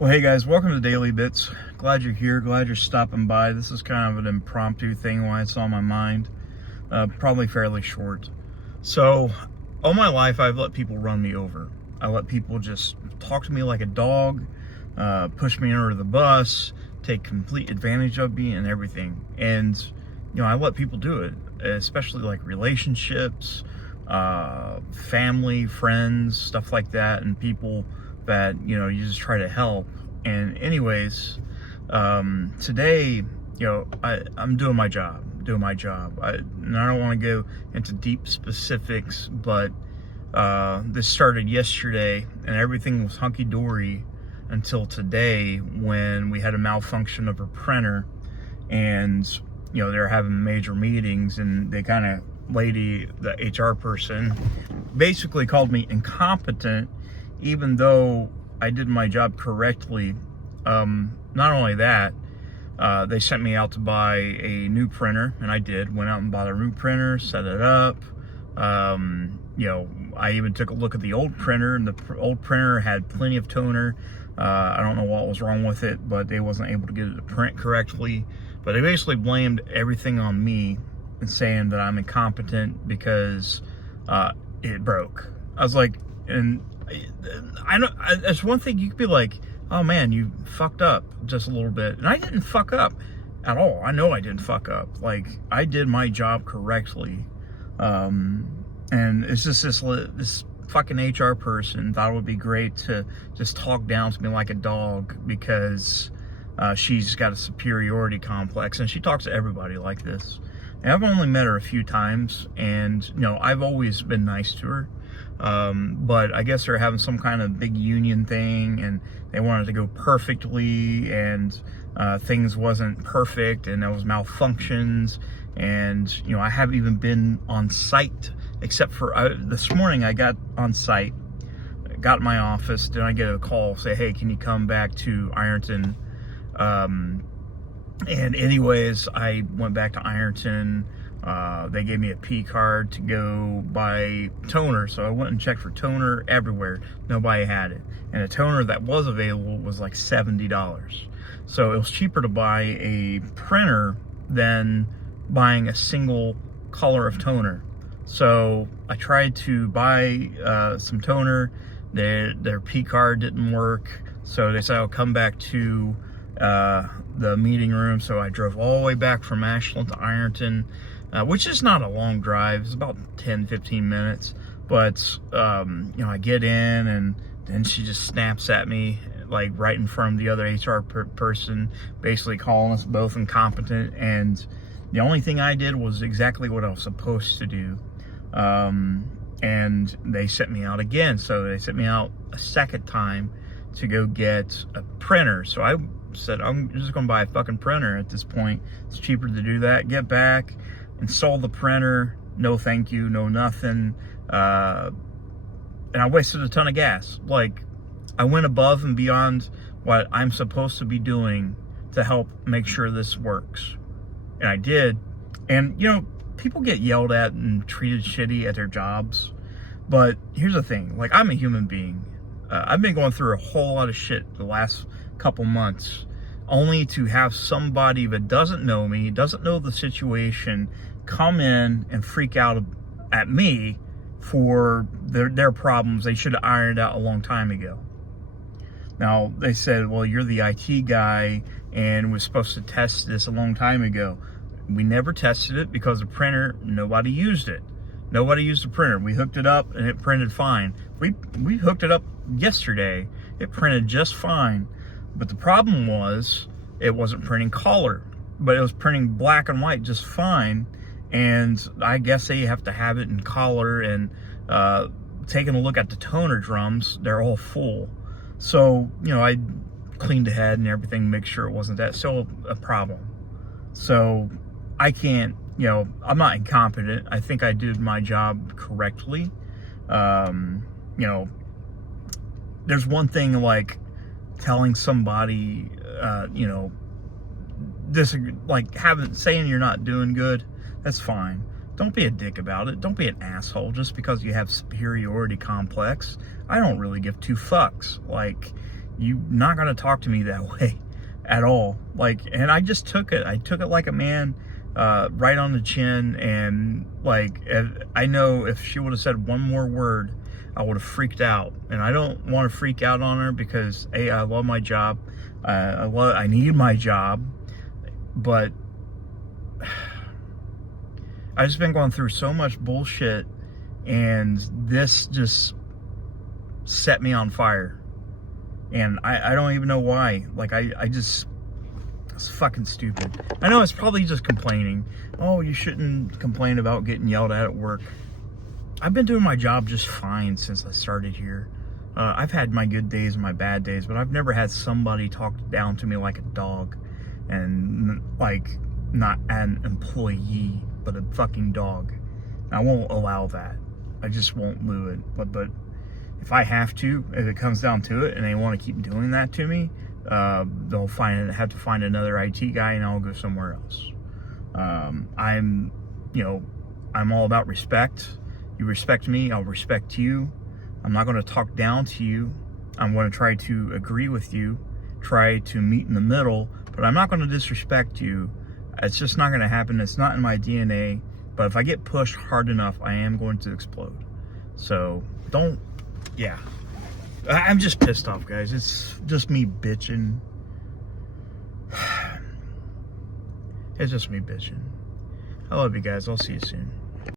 Well, hey guys, welcome to Daily Bits. Glad you're here. Glad you're stopping by. This is kind of an impromptu thing why it's on my mind. Probably fairly short. So, all my life I've let people run me over. I let people just talk to me like a dog, push me under the bus, take complete advantage of me and everything. And, I let people do it, especially like relationships, family, friends, stuff like that, and people that you just try to help. And anyways, today I'm doing my job. I don't want to go into deep specifics, but this started yesterday and everything was hunky-dory until today when we had a malfunction of a printer. And they were having major meetings, and they kind of the HR person basically called me incompetent, even though I did my job correctly. Not only that, they sent me out to buy a new printer, and I did. Went out and bought a new printer, set it up. I even took a look at the old printer, and the old printer had plenty of toner. I don't know what was wrong with it, but they wasn't able to get it to print correctly. But they basically blamed everything on me and saying that I'm incompetent because it broke. I was like, and I know that's one thing. You could be like, oh man, you fucked up just a little bit. And I didn't fuck up at all. I know I didn't fuck up. Like, I did my job correctly. And it's just this fucking HR person thought it would be great to just talk down to me like a dog because she's got a superiority complex, and she talks to everybody like this. And I've only met her a few times, and I've always been nice to her. But I guess they're having some kind of big union thing, and they wanted to go perfectly, and things wasn't perfect, and there was malfunctions. And I haven't even been on site, except for this morning. I got on site, got in my office, then I get a call, say, hey, can you come back to Ironton? And anyways, I went back to Ironton. They gave me a P card to go buy toner, so I went and checked for toner everywhere. Nobody had it, and the toner that was available was like $70. So it was cheaper to buy a printer than buying a single color of toner. So I tried to buy some toner. Their P card didn't work, so they said I'll come back to the meeting room. So I drove all the way back from Ashland to Ironton, which is not a long drive. It's about 10-15 minutes. But I get in, and then she just snaps at me, like right in front of the other HR person, basically calling us both incompetent. And the only thing I did was exactly what I was supposed to do. And they sent me out again. So they sent me out a second time to go get a printer. So I said, I'm just gonna buy a fucking printer at this point. It's cheaper to do that. Get back, install the printer. No thank you, no nothing. And I wasted a ton of gas. Like, I went above and beyond what I'm supposed to be doing to help make sure this works. And I did. And people get yelled at and treated shitty at their jobs. But here's the thing, like, I'm a human being. I've been going through a whole lot of shit the last couple months, only to have somebody that doesn't know me, doesn't know the situation, come in and freak out at me for their problems they should have ironed out a long time ago. Now, they said, well, you're the IT guy, and we're supposed to test this a long time ago. We never tested it because the printer, nobody used it. Nobody used the printer. We hooked it up and it printed fine. We hooked it up yesterday. It printed just fine. But the problem was it wasn't printing color, but it was printing black and white just fine. And I guess they have to have it in color. And taking a look at the toner drums, they're all full. So, I cleaned the head and everything, make sure it wasn't that. Still a problem. So I can't, I'm not incompetent. I think I did my job correctly. There's one thing like telling somebody, saying you're not doing good. That's fine. Don't be a dick about it. Don't be an asshole just because you have superiority complex. I don't really give two fucks. Like, You're not going to talk to me that way at all. Like, and I just took it. I took it like a man, right on the chin. And like, I know if she would have said one more word, I would have freaked out. And I don't want to freak out on her because, hey, I love my job. I need my job. But I've just been going through so much bullshit, and this just set me on fire. And I don't even know why. Like, it's fucking stupid. I know it's probably just complaining. Oh, you shouldn't complain about getting yelled at work. I've been doing my job just fine since I started here. I've had my good days and my bad days, but I've never had somebody talk down to me like a dog. And like, not an employee, but a fucking dog. And I won't allow that. I just won't do it. But if I have to, if it comes down to it, and they want to keep doing that to me, they'll have to find another IT guy, and I'll go somewhere else. I'm all about respect. You respect me, I'll respect you. I'm not going to talk down to you. I'm going to try to agree with you, try to meet in the middle, but I'm not going to disrespect you. It's just not going to happen. It's not in my DNA. But if I get pushed hard enough, I am going to explode. So yeah. I'm just pissed off, guys. It's just me bitching. It's just me bitching. I love you guys. I'll see you soon.